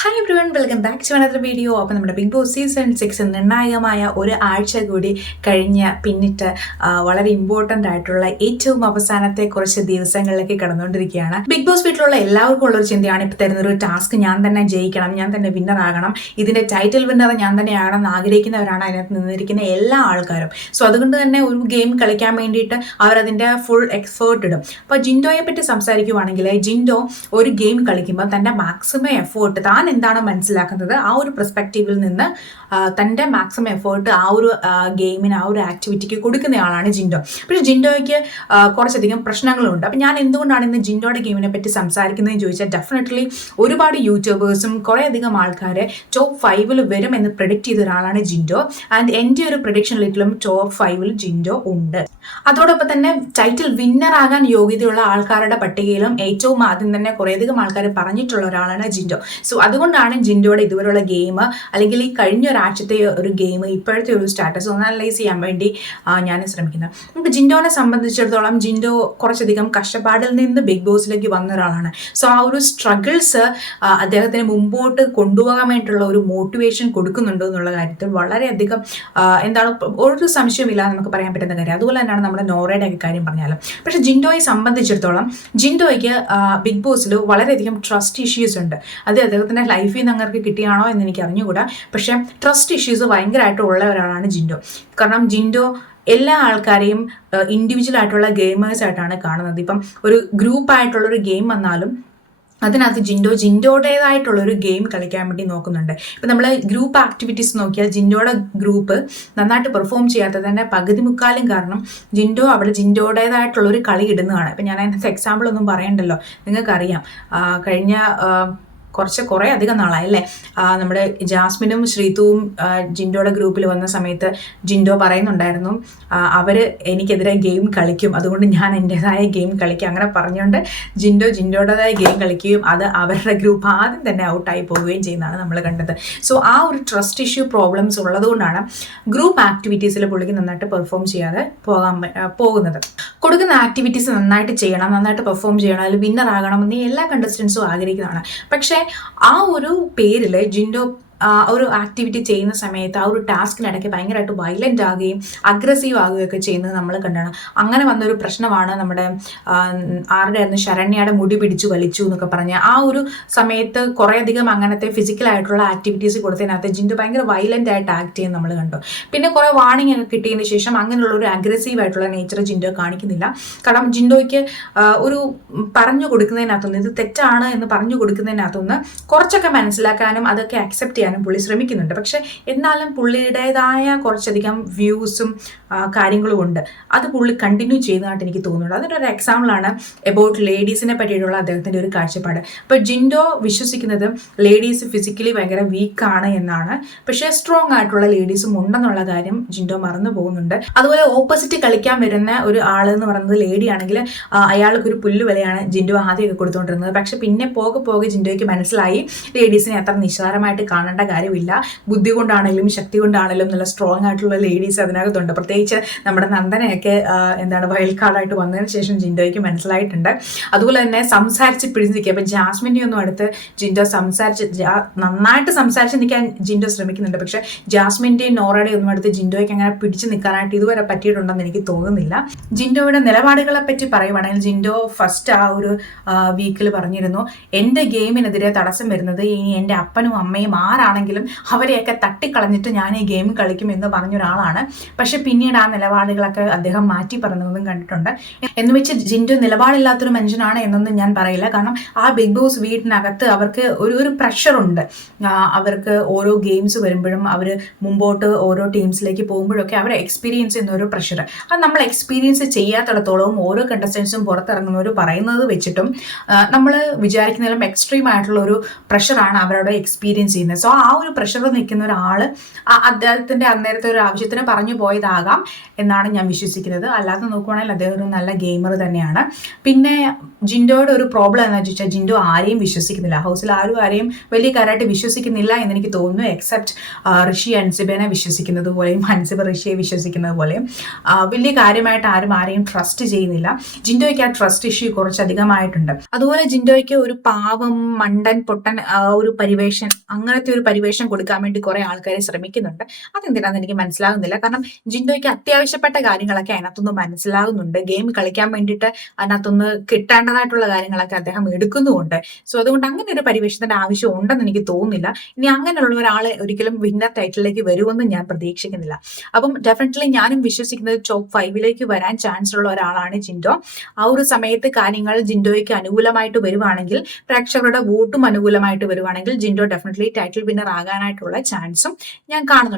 Hi everyone welcome back to another video അപ്പോൾ നമ്മുടെ big boss season six നിർണായകമായ ഒരു ആഴ്ച കൂടി കഴിഞ്ഞ് പിന്നിട്ട് വളരെ ഇമ്പോർട്ടന്റ് ആയിട്ടുള്ള ഏറ്റവും അവസാനത്തെ കുറച്ച് ദിവസങ്ങളിലേക്ക് കടന്നുകൊണ്ടിരിക്കുകയാണ്. ബിഗ് ബോസ് വീട്ടിലുള്ള എല്ലാവർക്കും ഉള്ള ഒരു ചിന്തയാണ് ഇപ്പോൾ തരുന്ന ഒരു ടാസ്ക് ഞാൻ തന്നെ ജയിക്കണം ഞാൻ തന്നെ വിന്നർ ആകണം. ഇതിന്റെ ടൈറ്റിൽ വിന്നർ ഞാൻ തന്നെ ആകണം എന്ന് ആഗ്രഹിക്കുന്നവരാണ് അതിനകത്ത് നിന്നിരിക്കുന്ന എല്ലാ ആൾക്കാരും. സോ അതുകൊണ്ട് തന്നെ ഒരു ഗെയിം കളിക്കാൻ വേണ്ടിയിട്ട് അവരതിന്റെ ഫുൾ എക്സ്പേർട്ട് ഇടും. അപ്പോൾ ജിൻഡോയെ പറ്റി സംസാരിക്കുവാണെങ്കിൽ ജിൻഡോ ഒരു ഗെയിം കളിക്കുമ്പോൾ തന്റെ മാക്സിമം എഫേർട്ട് താൻ എന്താണ് മനസ്സിലാക്കുന്നത്? ആ ഒരു പെർസ്പെക്റ്റീവിൽ നിന്ന് തന്റെ മാക്സിമം എഫേർട്ട് ആ ഒരു ഗെയിമിന് ആ ഒരു ആക്ടിവിറ്റിക്ക് കൊടുക്കുന്നയാളാണ് ജിൻഡോ. പക്ഷേ ജിൻഡോയ്ക്ക് കുറച്ചധികം പ്രശ്നങ്ങളുണ്ട്. അപ്പം ഞാൻ എന്തുകൊണ്ടാണ് ഇന്ന് ജിൻഡോയുടെ ഗെയിമിനെ പറ്റി സംസാരിക്കുന്നതെന്ന് ചോദിച്ചാൽ ഡെഫിനറ്റ്ലി ഒരുപാട് യൂട്യൂബേഴ്സും കുറേ അധികം ആൾക്കാരെ ടോപ്പ് ഫൈവിൽ വരും എന്ന് പ്രിഡിക്റ്റ് ചെയ്ത ഒരാളാണ് ജിൻഡോ. ആൻഡ് എന്റെ ഒരു പ്രഡിക്ഷൻ ലിറ്റിലും ടോപ്പ് ഫൈവിൽ ജിൻഡോ ഉണ്ട്. അതോടൊപ്പം തന്നെ ടൈറ്റിൽ വിന്നർ ആകാൻ യോഗ്യതയുള്ള ആൾക്കാരുടെ പട്ടികയിലും ഏറ്റവും ആദ്യം തന്നെ കുറേയധികം ആൾക്കാർ പറഞ്ഞിട്ടുള്ള ഒരാളാണ് ജിൻഡോ. സോ അതുകൊണ്ടാണ് ജിൻഡോയുടെ ഇതുവരെയുള്ള ഗെയിം അല്ലെങ്കിൽ ഈ കഴിഞ്ഞ ഒരാഴ്ചത്തെ ഒരു ഗെയിം ഇപ്പോഴത്തെ ഒരു സ്റ്റാറ്റസ് ഒന്ന് അനലൈസ് ചെയ്യാൻ വേണ്ടി ഞാൻ ശ്രമിക്കുന്നത്. നമുക്ക് ജിൻഡോനെ സംബന്ധിച്ചിടത്തോളം ജിൻഡോ കുറച്ചധികം കഷ്ടപ്പാടിൽ നിന്ന് ബിഗ് ബോസിലേക്ക് വന്ന ഒരാളാണ്. സോ ആ ഒരു സ്ട്രഗിൾസ് അദ്ദേഹത്തിന് മുമ്പോട്ട് കൊണ്ടുപോകാൻ വേണ്ടിയിട്ടുള്ള ഒരു മോട്ടിവേഷൻ കൊടുക്കുന്നുണ്ടോ എന്നുള്ള കാര്യത്തിൽ വളരെയധികം എന്താണ് ഒരു സംശയമില്ല നമുക്ക് പറയാൻ പറ്റുന്ന കാര്യം. അതുപോലെ തന്നെയാണ് നമ്മുടെ നോറയുടെ ഒക്കെ കാര്യം പറഞ്ഞാലും. പക്ഷേ ജിൻഡോയെ സംബന്ധിച്ചിടത്തോളം ജിൻഡോയ്ക്ക് ബിഗ് ബോസിൽ വളരെയധികം ട്രസ്റ്റ് ഇഷ്യൂസ് ഉണ്ട്. അത് അദ്ദേഹത്തിന്റെ ലൈഫിൽ നിന്ന് അങ്ങനെ കിട്ടിയാണോ എന്ന് എനിക്ക് അറിഞ്ഞുകൂടാ. പക്ഷേ ട്രസ്റ്റ് ഇഷ്യൂസ് ഭയങ്കരമായിട്ട് ഉള്ള ഒരാളാണ് ജിൻഡോ. കാരണം ജിൻഡോ എല്ലാ ആൾക്കാരെയും ഇൻഡിവിജ്വൽ ആയിട്ടുള്ള ഗെയിമേഴ്സ് ആയിട്ടാണ് കാണുന്നത്. ഇപ്പം ഒരു ഗ്രൂപ്പ് ആയിട്ടുള്ള ഒരു ഗെയിം വന്നാലും അതിനകത്ത് ജിൻഡോ ജിൻഡോയുടേതായിട്ടുള്ള ഒരു ഗെയിം കളിക്കാൻ വേണ്ടി നോക്കുന്നുണ്ട്. ഇപ്പം നമ്മൾ ഗ്രൂപ്പ് ആക്ടിവിറ്റീസ് നോക്കിയാൽ ജിൻഡോയുടെ ഗ്രൂപ്പ് നന്നായിട്ട് പെർഫോം ചെയ്യാത്തതിന്റെ പകുതി മുക്കാലും കാരണം ജിൻഡോ അവിടെ ജിൻഡോയുടേതായിട്ടുള്ള ഒരു കളി ഇടുന്നതാണ്. ഇപ്പം ഞാൻ അതിനകത്ത് എക്സാമ്പിൾ ഒന്നും പറയണ്ടല്ലോ. നിങ്ങൾക്കറിയാം. കഴിഞ്ഞ കുറച്ച് കുറേ അധികം നാളായി അല്ലേ? നമ്മുടെ ജാസ്മിനും ശ്രീതുവും ജിൻഡോയുടെ ഗ്രൂപ്പിൽ വന്ന സമയത്ത് ജിൻഡോ പറയുന്നുണ്ടായിരുന്നു അവർ എനിക്കെതിരെ ഗെയിം കളിക്കും. അതുകൊണ്ട് ഞാൻ എന്റെതായ ഗെയിം കളിക്കും. അങ്ങനെ പറഞ്ഞുകൊണ്ട് ജിൻഡോ ജിൻഡോയുടേതായ ഗെയിം കളിക്കുകയും അത് അവരുടെ ഗ്രൂപ്പ് ആദ്യം തന്നെ ഔട്ടായി പോവുകയും ചെയ്യുന്നതാണ് നമ്മൾ കണ്ടത്. സോ ആ ഒരു ട്രസ്റ്റ് ഇഷ്യൂ പ്രോബ്ലംസ് ഉള്ളതുകൊണ്ടാണ് ഗ്രൂപ്പ് ആക്ടിവിറ്റീസിൽ പുള്ളിക്ക് നന്നായിട്ട് പെർഫോം ചെയ്യാതെ പോകാൻ പോകുന്നത്. കൊടുക്കുന്ന ആക്ടിവിറ്റീസ് നന്നായിട്ട് ചെയ്യണം നന്നായിട്ട് പെർഫോം ചെയ്യണം അതിൽ വിന്നർ ആകണം എന്നീ എല്ലാ കണ്ടസ്റ്റൻസും ആഗ്രഹിക്കുന്നതാണ്. പക്ഷേ ആ ഒരു പേരിൽ ജിൻഡോ ഒരു ആക്ടിവിറ്റി ചെയ്യുന്ന സമയത്ത് ആ ഒരു ടാസ്കിനിടയ്ക്ക് ഭയങ്കരമായിട്ട് വയലന്റ് ആകുകയും അഗ്രസീവ് ആകുകയൊക്കെ ചെയ്യുന്നത് നമ്മൾ കണ്ടാണ്. അങ്ങനെ വന്നൊരു പ്രശ്നമാണ് നമ്മുടെ ആരുടെ ആയിരുന്നു? ശരണ്യയുടെ മുടി പിടിച്ചു വലിച്ചു എന്നൊക്കെ പറഞ്ഞ്. ആ ഒരു സമയത്ത് കുറേയധികം അങ്ങനത്തെ ഫിസിക്കലായിട്ടുള്ള ആക്ടിവിറ്റീസ് കൊടുത്തതിനകത്ത് ജിൻഡു ഭയങ്കര വയലന്റ് ആയിട്ട് ആക്ട് ചെയ്യുന്നത് നമ്മൾ കണ്ടു. പിന്നെ കുറേ വാണിംഗ് ഒക്കെ കിട്ടിയതിന് ശേഷം അങ്ങനെയുള്ള ഒരു അഗ്രസീവ് ആയിട്ടുള്ള നേച്ചർ ജിൻഡോ കാണിക്കുന്നില്ല. കാരണം ജിൻഡോയ്ക്ക് ഒരു പറഞ്ഞു കൊടുക്കുന്നതിനകത്തുനിന്ന് ഇത് തെറ്റാണ് എന്ന് പറഞ്ഞു കൊടുക്കുന്നതിനകത്തുനിന്ന് കുറച്ചൊക്കെ മനസ്സിലാക്കാനും അതൊക്കെ അക്സെപ്റ്റ് ചെയ്യാനും പുള്ളി ശ്രമിക്കുന്നുണ്ട്. പക്ഷെ എന്നാലും പുള്ളിയുടേതായ കുറച്ചധികം വ്യൂസും കാര്യങ്ങളും ഉണ്ട്. അത് പുള്ളി കണ്ടിന്യൂ ചെയ്യുന്നതായിട്ട് എനിക്ക് തോന്നുന്നുണ്ട്. അതിന്റെ ഒരു എക്സാമ്പിളാണ് എബൌട്ട് ലേഡീസിനെ പറ്റിയിട്ടുള്ള അദ്ദേഹത്തിന്റെ ഒരു കാഴ്ചപ്പാട്. അപ്പോൾ ജിൻഡോ വിശ്വസിക്കുന്നത് ലേഡീസ് ഫിസിക്കലി ഭയങ്കര വീക്കാണ് എന്നാണ്. പക്ഷേ സ്ട്രോങ് ആയിട്ടുള്ള ലേഡീസും ഉണ്ടെന്നുള്ള കാര്യം ജിൻഡോ മറന്നു പോകുന്നുണ്ട്. അതുപോലെ ഓപ്പോസിറ്റ് കളിക്കാൻ വരുന്ന ഒരു ആൾ എന്ന് പറയുന്നത് ലേഡി ആണെങ്കിൽ അയാൾക്ക് ഒരു പുല്ല് വിലയാണ് ജിൻഡോ ആദ്യമൊക്കെ കൊടുത്തുകൊണ്ടിരുന്നത്. പക്ഷെ പിന്നെ പോകെ പോകെ ജിൻഡോയ്ക്ക് മനസ്സിലായി ലേഡീസിനെ അത്ര നിസ്സാരമായിട്ട് കാണേണ്ട കാര്യമില്ല. ബുദ്ധി കൊണ്ടാണെങ്കിലും ശക്തി കൊണ്ടാണെങ്കിലും നല്ല സ്ട്രോങ് ആയിട്ടുള്ള ലേഡീസ് അതിനകത്തുണ്ട്. പ്രത്യേകിച്ച് നമ്മുടെ നന്ദനയൊക്കെ എന്താണ് വൈൽഡ് കാർഡായിട്ട് വന്നതിന് ശേഷം ജിൻഡോയ്ക്ക് മനസ്സിലായിട്ടുണ്ട്. അതുപോലെ തന്നെ സംസാരിച്ച് പിടിച്ച് നിൽക്കുക അപ്പം ജാസ്മിന്റെ ഒന്നും അടുത്ത് ജിൻഡോ സംസാരിച്ച് നന്നായിട്ട് സംസാരിച്ച് നിൽക്കാൻ ജിൻഡോ ശ്രമിക്കുന്നുണ്ട്. പക്ഷേ ജാസ്മിന്റെയും നോറയുടെയും ഒന്നും അടുത്ത് ജിൻഡോയ്ക്ക് അങ്ങനെ പിടിച്ച് നിൽക്കാനായിട്ട് ഇതുവരെ പറ്റിയിട്ടുണ്ടെന്ന് എനിക്ക് തോന്നുന്നില്ല. ജിൻഡോയുടെ നിലപാടുകളെ പറ്റി പറയുവാണെങ്കിൽ ജിൻഡോ ഫസ്റ്റ് ആ ഒരു വീക്കിൽ പറഞ്ഞിരുന്നു എന്റെ ഗെയിമിനെതിരെ തടസ്സം വരുന്നത് ഇനി എന്റെ അപ്പനും അമ്മയും ആരാണെങ്കിലും അവരെയൊക്കെ തട്ടിക്കളഞ്ഞിട്ട് ഞാൻ ഈ ഗെയിം കളിക്കും എന്ന് പറഞ്ഞ ഒരാളാണ് പക്ഷെ പിന്നീട് ആ നിലപാടുകളൊക്കെ അദ്ദേഹം മാറ്റി പറഞ്ഞതെന്നും കണ്ടിട്ടുണ്ട്. എന്ന് വെച്ച് ജിൻഡു നിലപാടില്ലാത്തൊരു മനുഷ്യനാണ് എന്നൊന്നും ഞാൻ പറയില്ല. കാരണം ആ ബിഗ് ബോസ് വീടിനകത്ത് അവർക്ക് ഒരു ഒരു പ്രഷറുണ്ട് അവർക്ക് ഓരോ ഗെയിംസ് വരുമ്പോഴും അവർ മുമ്പോട്ട് ഓരോ ടീംസിലേക്ക് പോകുമ്പോഴൊക്കെ അവരെ എക്സ്പീരിയൻസ് ചെയ്യുന്ന ഒരു പ്രഷർ അത് നമ്മൾ എക്സ്പീരിയൻസ് ചെയ്യാത്തിടത്തോളവും ഓരോ കണ്ടസ്റ്റൻസും പുറത്തിറങ്ങുന്നവർ പറയുന്നത് വെച്ചിട്ടും നമ്മൾ വിചാരിക്കുന്നതിലും എക്സ്ട്രീം ആയിട്ടുള്ള ഒരു പ്രഷറാണ് അവരവിടെ എക്സ്പീരിയൻസ് ചെയ്യുന്നത്. സോ അപ്പോൾ ആ ഒരു പ്രഷറിൽ നിൽക്കുന്ന ഒരാൾ അദ്ദേഹത്തിന്റെ അന്നേരത്തെ ഒരു ആവശ്യത്തിന് പറഞ്ഞു പോയതാകാം എന്നാണ് ഞാൻ വിശ്വസിക്കുന്നത്. അല്ലാതെ നോക്കുവാണെങ്കിൽ അദ്ദേഹം ഒരു നല്ല ഗെയിമർ തന്നെയാണ്. പിന്നെ ജിൻഡോയുടെ ഒരു പ്രോബ്ലം എന്താണെന്ന് വെച്ചാൽ ജിൻഡോ ആരെയും വിശ്വസിക്കുന്നില്ല. ഹൗസിൽ ആരും ആരെയും വലിയ കാര്യമായിട്ട് വിശ്വസിക്കുന്നില്ല എന്ന് എനിക്ക് തോന്നുന്നു എക്സെപ്റ്റ് ഋഷി അൻസിബനെ വിശ്വസിക്കുന്നത് പോലെയും അൻസിബ ഋഷിയെ വിശ്വസിക്കുന്നത് പോലെയും. വലിയ കാര്യമായിട്ട് ആരും ആരെയും ട്രസ്റ്റ് ചെയ്യുന്നില്ല. ജിൻഡോയ്ക്ക് ആ ട്രസ്റ്റ് ഇഷ്യൂ കുറച്ചധികമായിട്ടുണ്ട്. അതുപോലെ ജിൻഡോയ്ക്ക് ഒരു പാവം മണ്ടൻ പൊട്ടൻ ഒരു പരിവേഷൻ അങ്ങനത്തെ ഒരു പരിവേഷം കൊടുക്കാൻ വേണ്ടി കുറെ ആൾക്കാരെ ശ്രമിക്കുന്നുണ്ട്. അതെന്തിനാന്ന് എനിക്ക് മനസ്സിലാകുന്നില്ല. കാരണം ജിൻഡോയ്ക്ക് അത്യാവശ്യപ്പെട്ട കാര്യങ്ങളൊക്കെ അതിനകത്തുനിന്ന് മനസ്സിലാകുന്നുണ്ട്. ഗെയിം കളിക്കാൻ വേണ്ടിയിട്ട് അതിനകത്തുനിന്ന് കിട്ടേണ്ടതായിട്ടുള്ള കാര്യങ്ങളൊക്കെ അദ്ദേഹം എടുക്കുന്നുമുണ്ട്. സോ അതുകൊണ്ട് അങ്ങനെ ഒരു പരിവേഷത്തിന്റെ ആവശ്യം ഉണ്ടെന്ന് എനിക്ക് തോന്നുന്നില്ല. ഇനി അങ്ങനെയുള്ള ഒരാളെ ഒരിക്കലും വിന്നർ ടൈറ്റിലേക്ക് വരുമെന്ന് ഞാൻ പ്രതീക്ഷിക്കുന്നില്ല. അപ്പം ഡെഫിനറ്റ്ലി ഞാനും വിശ്വസിക്കുന്നത് ടോപ്പ് ഫൈവിലേക്ക് വരാൻ ചാൻസ് ഉള്ള ഒരാളാണ് ജിൻഡോ. ആ ഒരു സമയത്ത് കാര്യങ്ങൾ ജിൻഡോയ്ക്ക് അനുകൂലമായിട്ട് വരുവാണെങ്കിൽ പ്രേക്ഷകരുടെ വോട്ടും അനുകൂലമായിട്ട് വരുവാണെങ്കിൽ ജിൻഡോ ഡെഫിനറ്റ്ലി ടൈറ്റിൽ വിന്നർ ആകാനായിട്ടുള്ള ചാൻസും ഞാൻ കാണുന്നുണ്ട്.